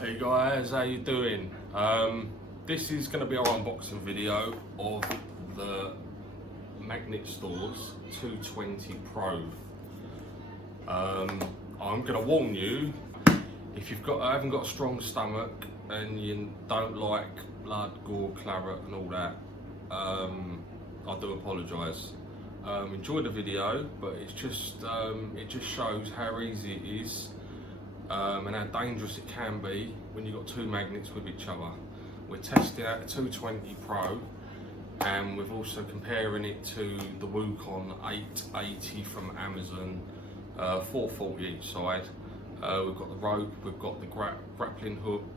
Hey guys, how you doing? This is going to be our unboxing video of the Magnet Stores 220 Pro. I'm going to warn you, if haven't got a strong stomach and you don't like blood, gore, claret and all that, I do apologise. Enjoy the video, but it just shows how easy it is and how dangerous it can be when you've got two magnets with each other. We're testing out a 220 Pro and we're also comparing it to the Wukong 880 from Amazon, 440 each side. We've got the rope, we've got the grappling hook,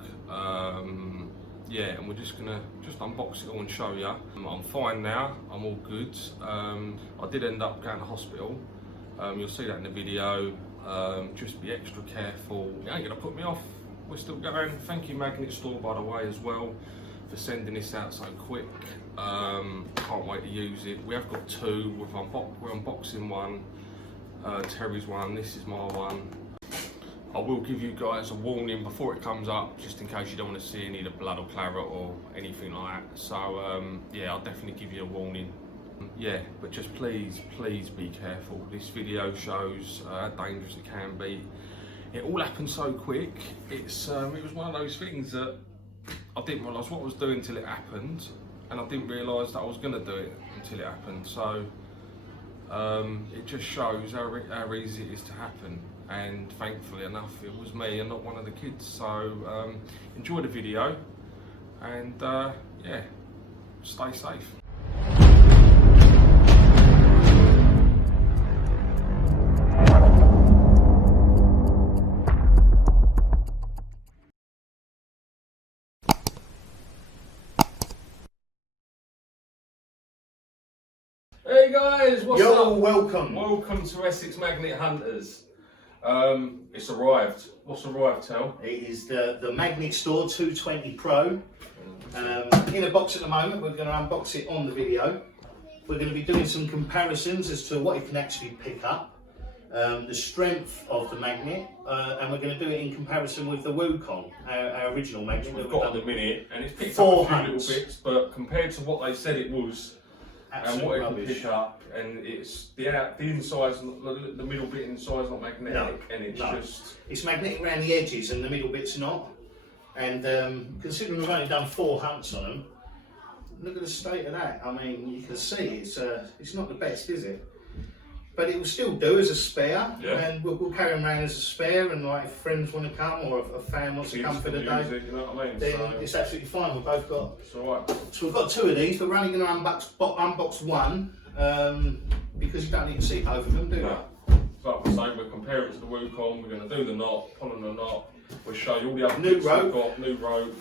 yeah, and we're just gonna unbox it all and show you. I'm fine now, I'm all good. I did end up going to hospital. You'll see that in the video. Just be extra careful. You ain't gonna put me off. We're still going. Thank you Magnet Store, by the way, as well, for sending this out so quick. Can't wait to use it. We have got two. We're unboxing one. Terry's one. This is my one. I will give you guys a warning before it comes up, just in case you don't want to see any of the blood or claret or anything like that. So yeah, I'll definitely give you a warning. Yeah, but just please be careful. This video shows how dangerous it can be. It all happened so quick. It was one of those things that I didn't realise what I was doing till it happened, and I didn't realise that I was going to do it until it happened. So it just shows how easy it is to happen, and thankfully enough it was me and not one of the kids. So enjoy the video and yeah, stay safe. Hey guys, what's up? Welcome. Welcome to Essex Magnet Hunters. It's arrived. What's arrived, Tel? It is the Magnet Store 220 Pro. In a box at the moment. We're going to unbox it on the video. We're going to be doing some comparisons as to what it can actually pick up, the strength of the magnet, and we're going to do it in comparison with the Wukong, our original magnet. We've got in a minute, and it's picked up a few little bits, but compared to what they said it was, and what it can pick up, and it's the inside, the middle bit inside is not magnetic, and it's magnetic around the edges and the middle bit's not. And considering we've only done 4 hunts on them, look at the state of that. I mean, you can see it's not the best, is it? But it will still do as a spare, yeah. And we'll carry them around as a spare, and like if friends want to come or if a fan wants to come for the day, you know what I mean? Then it's absolutely fine. We've both got. It's all right. So we've got 2 of these, but we're only going to unbox one because you don't need to see both of them, do you? No. So like I say, we're comparing it to the Wukong. We're going to do the knot, pull on the knot. We'll show you all the other new rope. We've got new rope,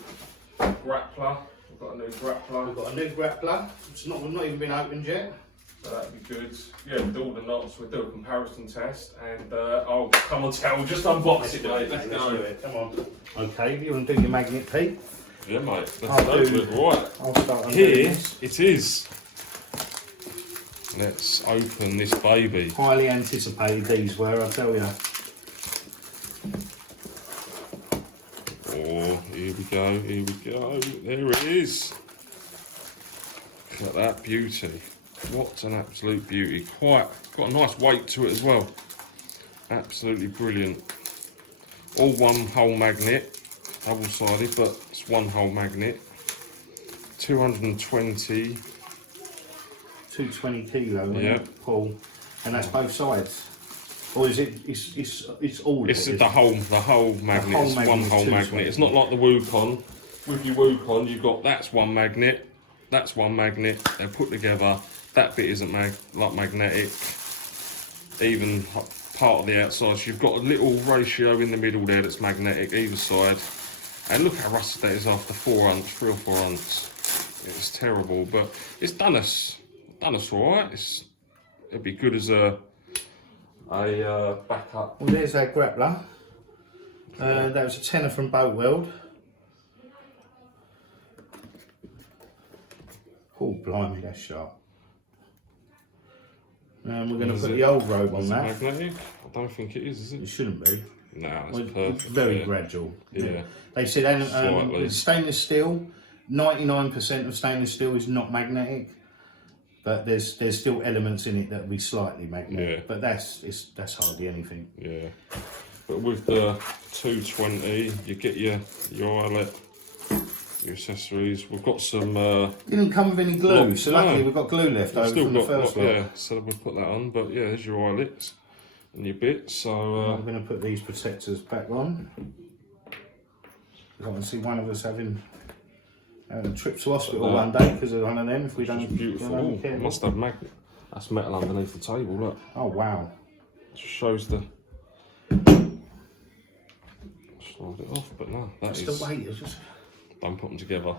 grappler. We've got a new grappler. We've got a new grappler. It's not even been opened yet. So that'd be good. Yeah, we'll do all the knots, we'll do a comparison test, and oh, come on, Tel, just unbox it, mate. Let's go. Come on. Okay, if you want to do your magnet, Pete? Yeah, mate. Let's go to it. Right. I'll start here it is. Let's open this baby. Highly anticipated these were, I tell you. Oh, here we go, here we go. There it is. Look at that beauty. What an absolute beauty. Got a nice weight to it as well. Absolutely brilliant. All one hole magnet, double sided, but it's one hole magnet. 220 kilo, yeah, pull, and that's both sides. Or is it? It's all. It's the whole magnet. It's one whole magnet. It's not like the Wukong. With your Wukong, you've got that's one magnet, that's one magnet. They're put together. That bit isn't magnetic. Even part of the outside. So you've got a little ratio in the middle there that's magnetic either side. And look how rusted that is after 3 or 4 hunts. It's terrible, but it's done us all right. It'd be good as a backup. Well, there's our grappler. That was a tenner from Boat World. Oh, blimey, that's sharp. And we're going to put the old robe on that. Magnetic? I don't think it is it? It shouldn't be. Nah, that's It's perfect. very gradual. Yeah. They said Slightly. stainless steel, 99% of stainless steel is not magnetic, but there's still elements in it that will be slightly magnetic. Yeah. But that's hardly anything. Yeah. But with the 220, you get your eyelet, your accessories. We've got some. Didn't come with any glue, so luckily we've got glue left over Still from the got first lot. yeah, so we'll put that on. But yeah, there's your eyelets and your bits. So I'm going to put these protectors back on. I can see one of us having a trip to hospital one day because of one of them. If we don't, beautiful. Ooh, must have magnet. That's metal underneath the table. Look. Oh wow! Just shows the. Slide it off, but no, that's the weight. Just... Don't put them together.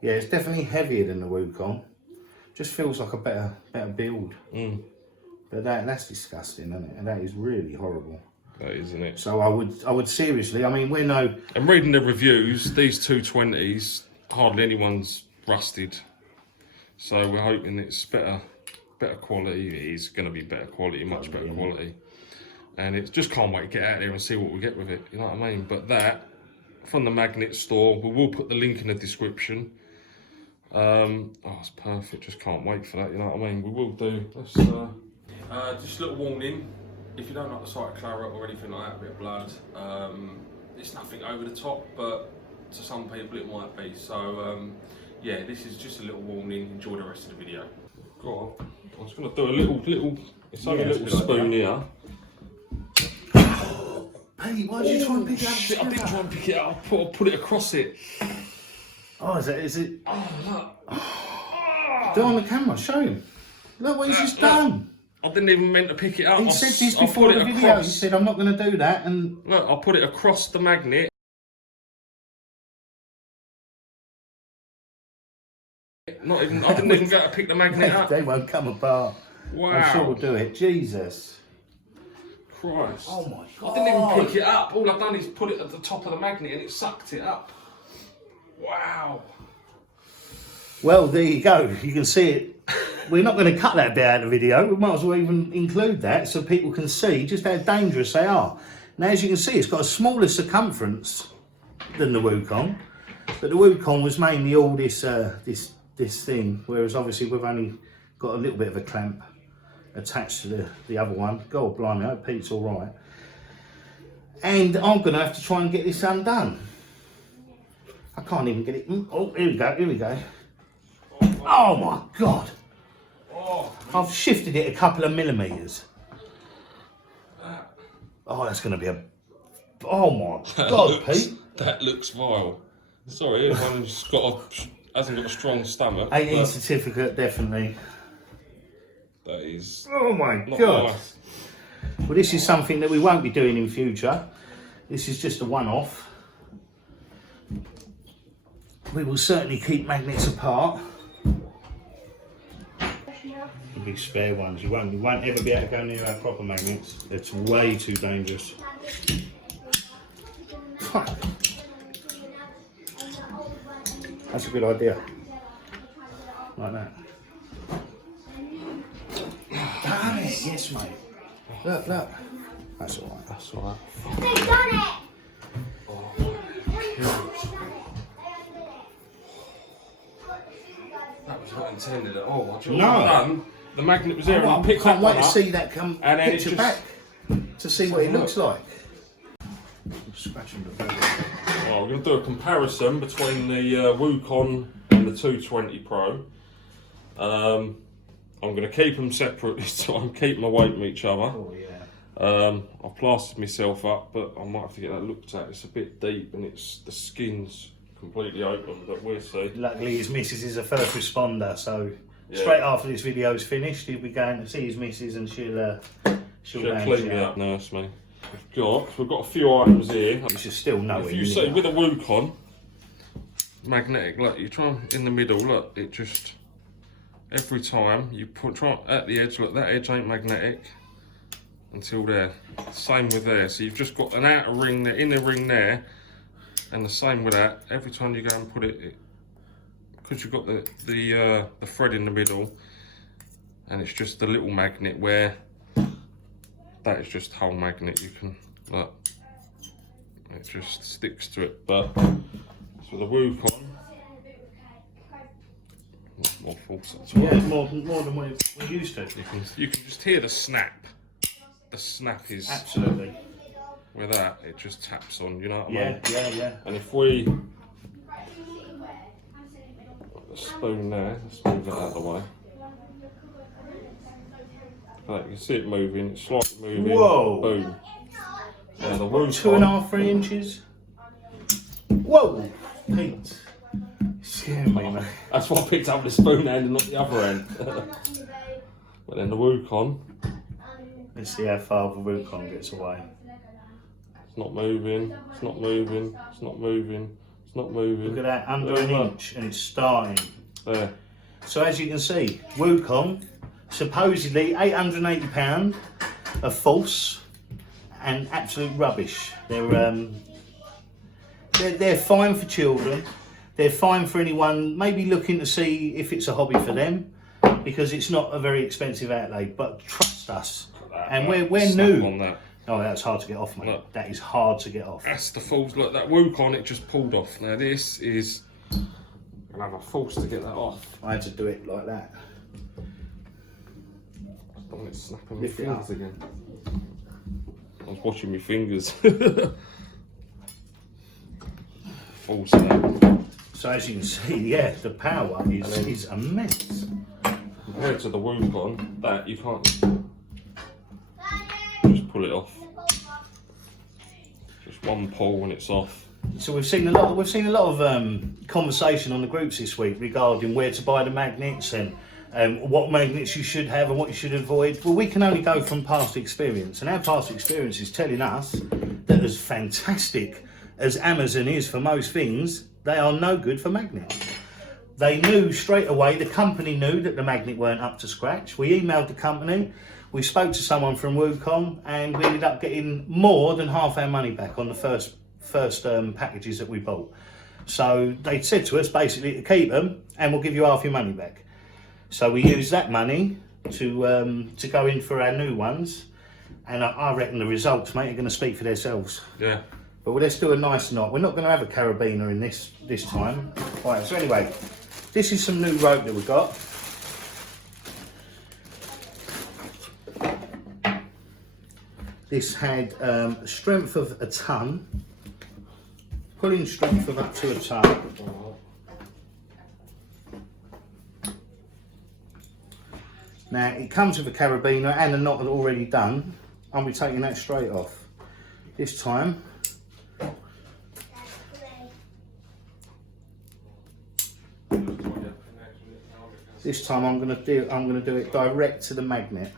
Yeah, it's definitely heavier than the Wukong. Just feels like a better build. But that's disgusting, isn't it? And that is really horrible. That is, isn't it? So I would seriously. I mean, we're no. And reading the reviews, these 220s, hardly anyone's rusted. So we're hoping it's better quality. It is going to be better quality, much better quality. And it just can't wait to get out there and see what we get with it. You know what I mean? But that from the magnet store, we will put the link in the description. Oh, it's perfect. Just can't wait for that. You know what I mean? We will do. Let's, just a little warning. If you don't like the sight of claret or anything like that, a bit of blood, it's nothing over the top, but to some people it might be. So yeah, this is just a little warning. Enjoy the rest of the video. Go on. I was going to do a little. It's only a little spoon here. Hey, why did you try and pick it up? Shit, I didn't try and pick it up. I put it across it. Oh, is it? Oh, look. Do it on the camera. Show him. Look what he's just done. I didn't even mean to pick it up. He said this before the video. He said, "I'm not going to do that." And look, I'll put it across the magnet. Not even. I didn't even go to pick the magnet up. They won't come apart. Wow. I'm sure we'll do it. Jesus. Christ. Oh my God. I didn't even pick it up. All I've done is put it at the top of the magnet and it sucked it up. Wow. Well, there you go. You can see it. We're not going to cut that bit out of the video. We might as well even include that so people can see just how dangerous they are. Now, as you can see, it's got a smaller circumference than the Wukong, but the Wukong was mainly all this this thing, whereas obviously we've only got a little bit of a clamp attached to the other one. God blimey, I hope Pete's all right. And I'm going to have to try and get this undone. I can't even get it. Oh, here we go. Oh my God. I've shifted it a couple of millimetres. Oh, that's going to be a... Oh my God, Pete. That looks vile. Sorry, anyone who's hasn't got a strong stomach. 18 certificate, definitely. That is... Oh my not God. nice. Well, this is something that we won't be doing in future. This is just a one-off. We will certainly keep magnets apart. There'll be spare ones. You won't ever be able to go near our proper magnets. It's way too dangerous. Fuck. That's a good idea. Like that. Damn it, yes mate. Look. That's alright, that's alright. They've done it! That was not intended at all. What No. done, the magnet was there and I picked can't that wait one to up, see that come and then picture it just... back to see what it looks like. Scratching the back. Well, we're going to do a comparison between the Wukong and the 220 Pro. I'm going to keep them separate this time, keep them away from each other. Oh yeah. I've plastered myself up, but I might have to get that looked at. It's a bit deep and the skin's completely open, but we'll see. Luckily his missus is a first responder, so Yeah. straight after this video is finished, he'll be going to see his missus and she'll Clean me up, nurse me. We've got a few items here. Which is still nowhere If you see with a Wukong magnetic, look, you try in the middle, look, it just every time you try at the edge, look, that edge ain't magnetic until there. Same with there. So you've just got an outer ring there, inner ring there, and the same with that. Every time you go and put it, because you've got the thread in the middle, and it's just the little magnet where that is just whole magnet. You can look, it just sticks to it. But so the Wukong, more false. Yeah, it's more than we're used to. You can just hear the snap. The snap is Absolutely. with that. It just taps on. You know what I mean? Yeah. And if we put the spoon there, let's move that out of the way. Right, you can see it moving. It's slightly moving. Whoa. Boom. Now the Wukong, 2.5, 3 inches. Whoa, Pete. Scaring me, mate. that's why I picked up the spoon end and not the other end. But then the Wukong, Let's see how far the Wukong gets away. it's not moving, it's not moving, it's not moving, it's not moving. Look at that, under an inch, and it's starting. There. So as you can see, Wukong, supposedly £880, are false and absolute rubbish. They're fine for children. They're fine for anyone maybe looking to see if it's a hobby for them, because it's not a very expensive outlay. But trust us, and we're new. On that. Oh, that's hard to get off, mate. Look. That is hard to get off. That's the false. Look, that Wukong, it just pulled off. Now this is, I'll have a force to get that off. I had to do it like that. Don't let it snap on my Lift it fingers up. again. I was watching my fingers. False there. So as you can see, yeah, the power is immense. Compared to the Wukong, that you can't just pull it off. Just one pull and it's off. So we've seen a lot of conversation on the groups this week regarding where to buy the magnets and what magnets you should have and what you should avoid. Well, we can only go from past experience, and our past experience is telling us that as fantastic as Amazon is for most things, they are no good for magnets. They knew straight away, the company knew that the magnet weren't up to scratch. We emailed the company, we spoke to someone from Wukong, and we ended up getting more than half our money back on the first packages that we bought. So they said to us basically to keep them and we'll give you half your money back. So we used that money to go in for our new ones, and I reckon the results, mate, are going to speak for themselves. Yeah. But let's do a nice knot. We're not going to have a carabiner in this time. Right, so anyway, this is some new rope that we got. This had strength of a ton, pulling strength of up to a ton. Now it comes with a carabiner and a knot already done. I'll be taking that straight off. This time, I'm going to do it direct to the magnet.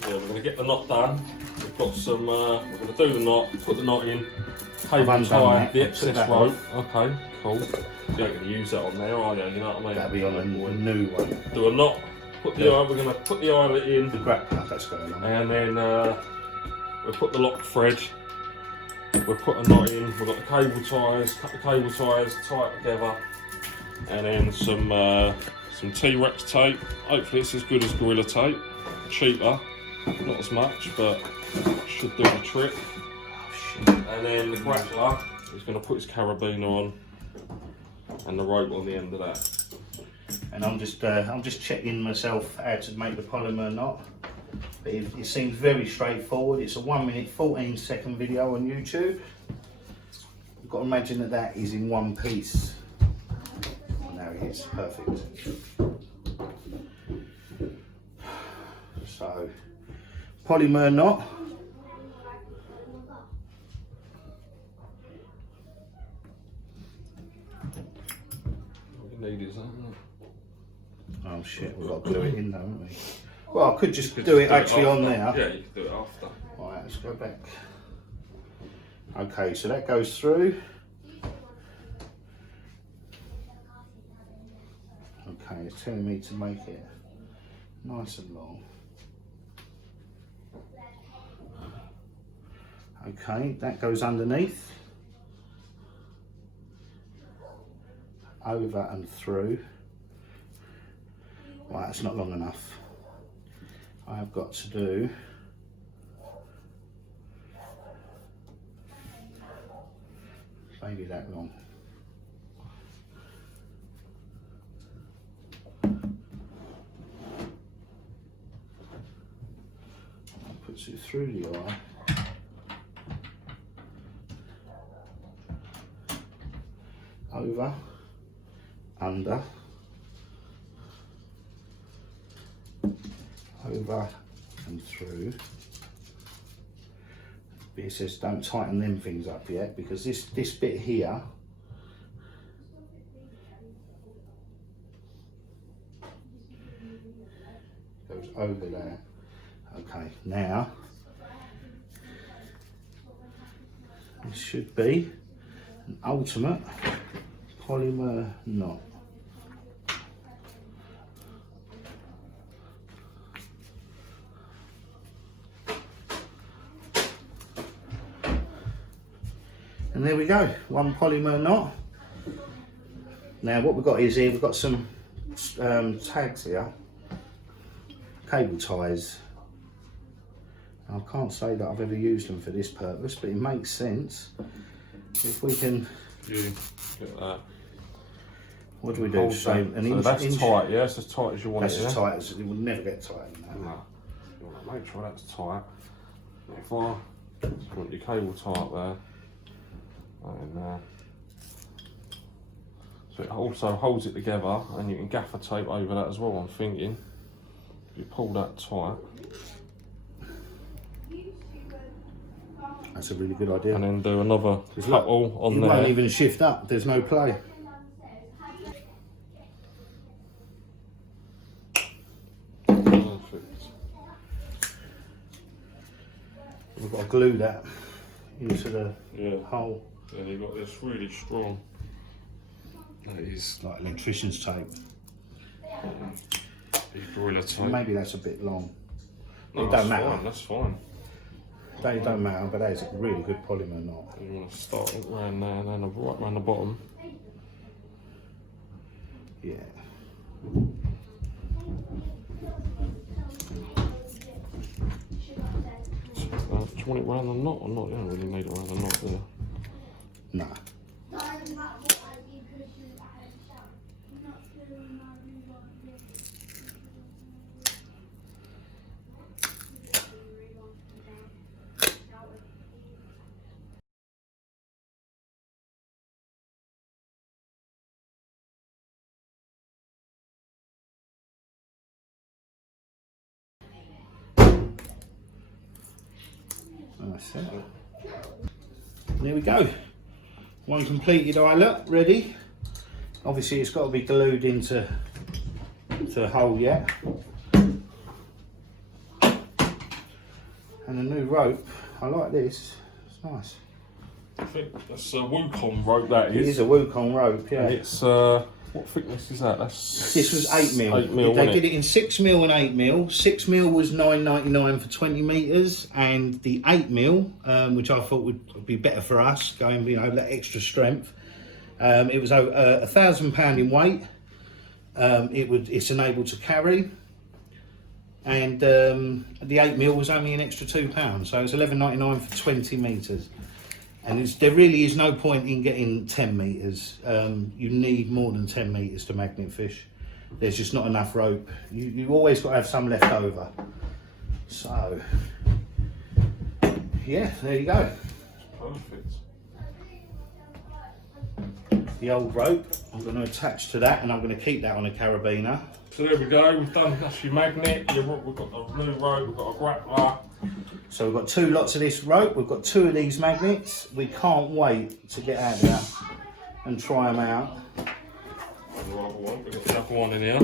Yeah, we're going to get the knot done. We've got some, we're going to do the knot, put the knot in, cable tie the excess rope. Okay, cool. You ain't going to use that on there, are you? You know what I mean? That'll be on a new one. Do a knot, put the eye, we're going to put the eyelet in. The Grapnal, that's going on. And then we'll put the lock thread, we'll put a knot in, we've got the cable ties, cut the cable ties, tie it together, and then some T-Rex tape. Hopefully it's as good as Gorilla tape, cheaper, not as much, but should do the trick. And then the grappler is going to put his carabiner on, and the rope on the end of that. And I'm just checking myself how to make the polymer knot. But it seems very straightforward. It's a 1 minute 14-second video on YouTube. You've got to imagine that is in one piece. Now it is perfect. So, polymer knot. What you need is that, isn't it? Oh shit, we've got to glue it in though, haven't we? Well, I could just do it actually on there. Yeah, you can do it after. Alright, let's go back. Okay, so that goes through. Okay, it's telling me to make it nice and long. Okay, that goes underneath. Over and through. that's not long enough. I have got to do maybe that long. Puts it through the eye. Over, under, over and through. But it says don't tighten them things up yet, because this bit here goes over there. Okay, now this should be an ultimate polymer knot. And there we go, one polymer knot. Now what we've got is here, we've got some tags here, cable ties. I can't say that I've ever used them for this purpose, but it makes sense. If we can... Yeah, get that. What do we do? So an inch, that's tight, yeah? It's as tight as you want it, That's as tight as... It will never get tighter than that. No. You want to make sure that's tight. If I put your cable tie up there, that in there. So it also holds it together, and you can gaffer tape over that as well, I'm thinking. If you pull that tight. That's a really good idea. And then do another couple on there. It won't even shift up, there's no play. Perfect. We've got to glue that into the hole. And you've got this really strong. That is like electrician's tape. Big broiler tape. Maybe that's a bit long. No, it don't matter. Fine, that's fine. They don't matter, but that is a really good polymer knot. You want to start around there and then right around the bottom. Yeah. Do you want it around the knot or not? You don't really need it around the knot there. No. That's it. There we go. One completed eyelet ready. Obviously it's got to be glued into the hole yet. And a new rope. I like this. It's nice. I think that's a Wukong rope, that is. It is a Wukong rope, yeah. And it's what thickness is that? This was 8mm. 8mm. They did it in 6mm and 8mm. 6mm was £9.99 for 20 metres, and the 8mm, which I thought would be better for us, going, you know, that extra strength. It was over £1,000 in weight. It's enabled to carry, and the 8mm was only an extra £2, so it's £11.99 for 20 metres. And there really is no point in getting 10 metres. You need more than 10 metres to magnet fish. There's just not enough rope. You've always got to have some left over. So, yeah, there you go. Perfect. The old rope, I'm going to attach to that, and I'm going to keep that on a carabiner. So there we go, we've done that's your magnet, we've got a new rope, we've got a grappler. So we've got 2 lots of this rope, we've got 2 of these magnets. We can't wait to get out there and try them out. We've got the other one in here.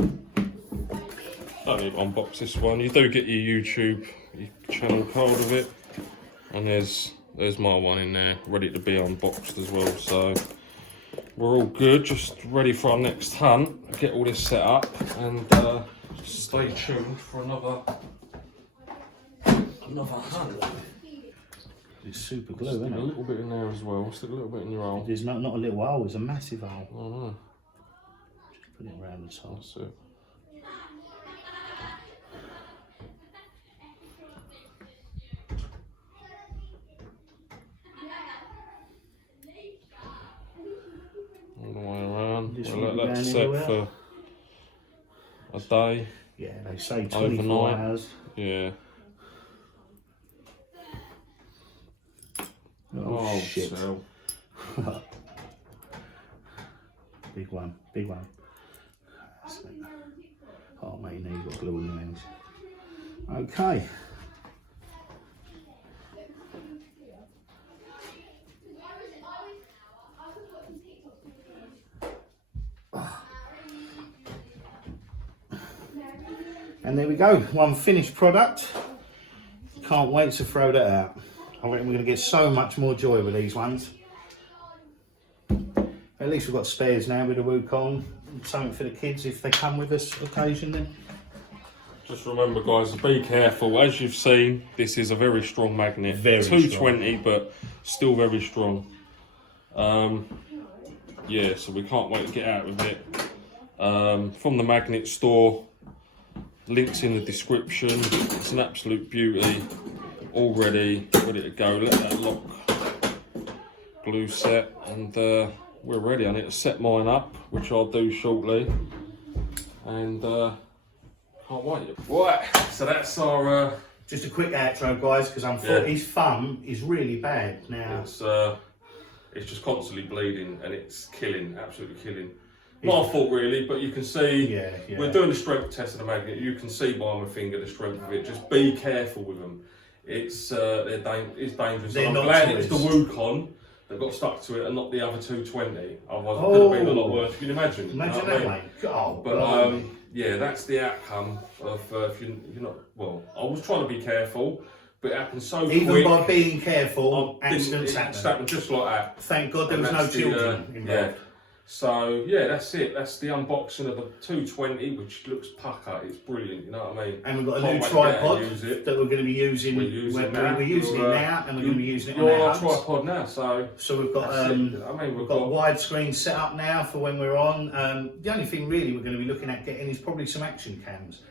Don't need to unbox this one. You do get your YouTube, your channel code of it. And there's my one in there, ready to be unboxed as well. So we're all good, just ready for our next hunt. Get all this set up and stay tuned for another hunt. It's super glue, Stick isn't a it? little bit in there as well. Stick a little bit in your hole. There's not a little hole, it's a massive hole. I know. Just put it around the top. That's it. This Well, won't be that's going set anywhere. for a day. Yeah, they say 24 overnight. hours. Yeah. Oh, shit. So. Big one, big one. Oh mate, now you've got glue on your hands. Okay. And there we go, one finished product. Can't wait to throw that out. I reckon we're going to get so much more joy with these ones. At least we've got spares now with the Wukong. Something for the kids if they come with us occasionally. Just remember, guys, be careful. As you've seen, this is a very strong magnet. Very 220, but still very strong. Yeah, so we can't wait to get out with it. From the magnet store, links in the description. It's an absolute beauty. All ready to go. Let that lock glue set, and we're ready. I need to set mine up, which I'll do shortly. And can't wait. Right, so that's our... Just a quick outro, guys, because I'm thought his thumb is really bad now. It's just constantly bleeding and it's killing, absolutely killing. My fault really, but you can see, we're doing the strength test of the magnet. You can see by my finger the strength of it. Just be careful with them. It's dangerous. They're I'm not glad toys. it's the Wukong that got stuck to it and not the other 220. Otherwise it could have been a lot worse. You can imagine. Imagine that, mate. Oh, but yeah, that's the outcome of if you're not. Well, I was trying to be careful, but it happened so quick. Even by being careful, accidents happen happen. just like that. Thank God there was no children involved. Yeah. So yeah, that's it. That's the unboxing of the 220, which looks pucker. It's brilliant. You know what I mean? And we've got a Can't new wait tripod to use it. that we're going to be using. We're using it now, and we're going to be using it on You're our our hunts. tripod now, so we've got we've got widescreen set up now for when we're on. The only thing really we're going to be looking at getting is probably some action cams.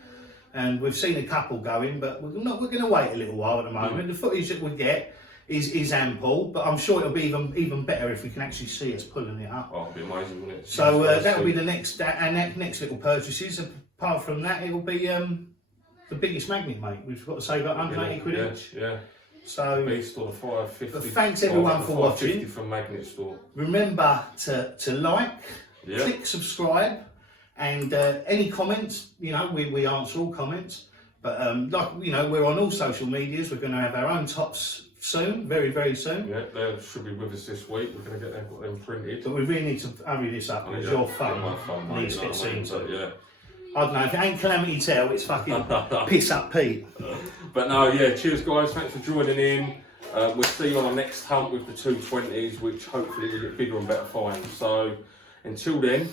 And we've seen a couple going, but we're going to wait a little while at the moment. The footage that we get is ample, but I'm sure it'll be even better if we can actually see us pulling it up. Oh, it'll be amazing, wouldn't it? So that'll be the next little purchases. Apart from that, it'll be the biggest magnet, mate. We've got to save about 180 quid each. Yeah. So Beast or the 550. But thanks everyone for watching. From Magnet Store. Remember to like, click subscribe, and any comments. You know, we answer all comments. But we're on all social medias. We're going to have our own tops soon, very, very soon. Yeah, they should be with us this week. We're going to get them printed. But we really need to hurry this up because your phone needs to get seen to. Yeah. I don't know, if it ain't Calamity Tale, it's fucking Piss Up Pete. But no, yeah, cheers guys, thanks for joining in. We'll see you on our next hunt with the 220s, which hopefully will get bigger and better finds. So until then,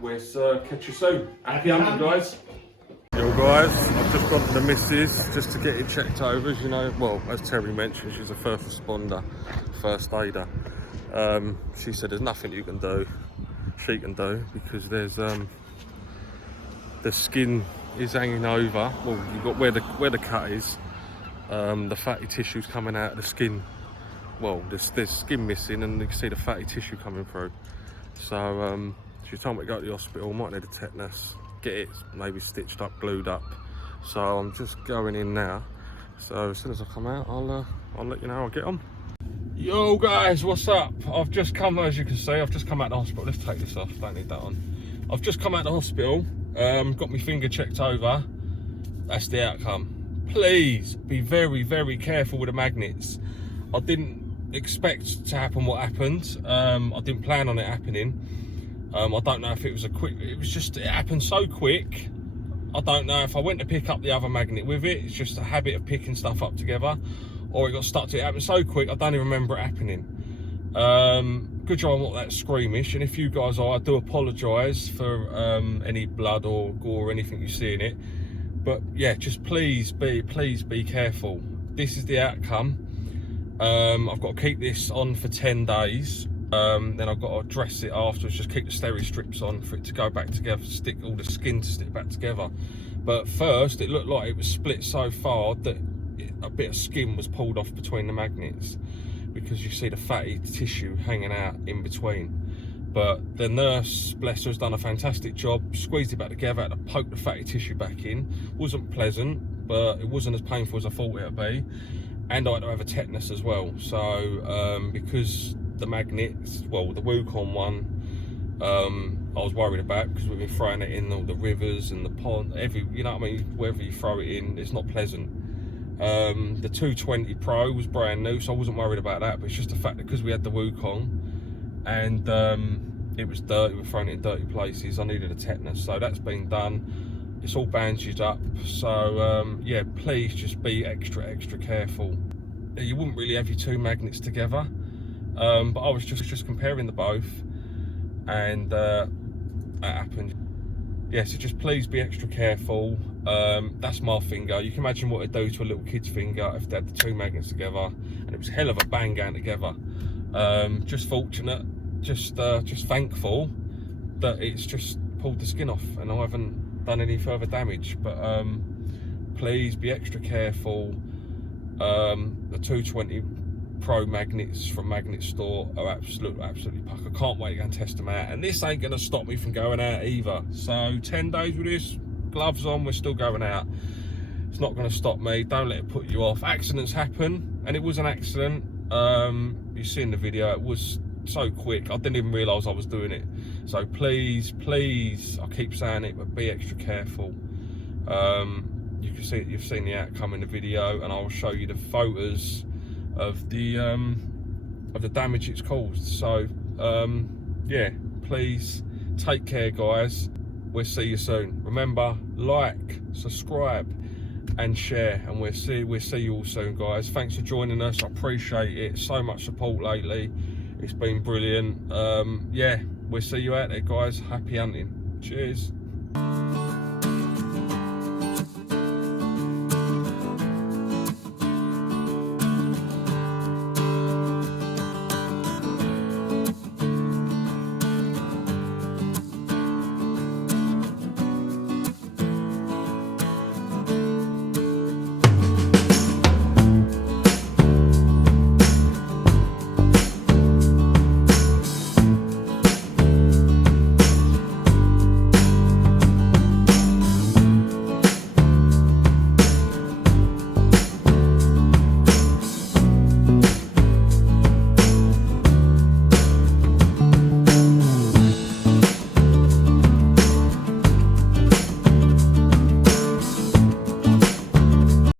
we'll catch you soon. Happy hunting, guys. Yo guys, I've just gone to the missus just to get it checked over. As you know, well, as Terry mentioned, she's a first responder, first aider. She said there's nothing she can do because there's the skin is hanging over. Well, you've got where the cut is. The fatty tissue's coming out of the skin. Well, there's skin missing, and you can see the fatty tissue coming through. So she told me to go to the hospital. Might need a tetanus. Get it maybe stitched up, glued up. So I'm just going in now. So as soon as I come out, I'll let you know. I'll get on. Yo guys, what's up? I've just come, as you can see, I've just come out of the hospital. Let's take this off. Don't need that on. I've just come out of the hospital. Got my finger checked over. That's the outcome. Please be very, very careful with the magnets. I didn't expect to happen what happened. I didn't plan on it happening. I don't know if it was it happened so quick. I don't know if I went to pick up the other magnet with it. It's just a habit of picking stuff up together, or it got stuck to it. It happened so quick, I don't even remember it happening. Good job I'm not that squeamish, and if you guys are, I do apologise for any blood or gore or anything you see in it. But yeah, just please be careful. This is the outcome. I've got to keep this on for 10 days. Then I've got to dress it afterwards, just keep the steri strips on for it to go back together, stick all the skin to stick back together. But first, it looked like it was split so far that a bit of skin was pulled off between the magnets, because you see the fatty tissue hanging out in between. But the nurse, bless her, has done a fantastic job, squeezed it back together, had to poke the fatty tissue back in. Wasn't pleasant, but it wasn't as painful as I thought it would be. And I had to have a tetanus as well. So because the magnets, well, the Wukong one, I was worried about, because we've been throwing it in all the rivers and the pond, you know what I mean, wherever you throw it in, it's not pleasant. The 220 Pro was brand new, so I wasn't worried about that, but it's just the fact that because we had the Wukong and it was dirty, we were throwing it in dirty places, I needed a tetanus. So that's been done, it's all bandaged up. So yeah, please just be extra careful. You wouldn't really have your two magnets together, but I was just comparing the both, and that happened. Yeah, so just please be extra careful. That's my finger. You can imagine what it'd do to a little kid's finger if they had the two magnets together, and it was a hell of a bang going together. Just fortunate, just thankful that it's just pulled the skin off and I haven't done any further damage. But please be extra careful. The 220 Pro magnets from Magnet Store are absolutely puck. I can't wait to go and test them out, and this ain't going to stop me from going out either. So 10 days with this, gloves on, we're still going out. It's not going to stop me. Don't let it put you off. Accidents happen, and it was an accident. You see in the video, it was so quick, I didn't even realise I was doing it. So please, I keep saying it, but be extra careful. You can see, you've seen the outcome in the video, and I'll show you the photos of the damage it's caused. So yeah, please take care, guys. We'll see you soon. Remember, like, subscribe and share, and we'll see you all soon, guys. Thanks for joining us, I appreciate it. So much support lately, it's been brilliant. Yeah, we'll see you out there, guys. Happy hunting. Cheers.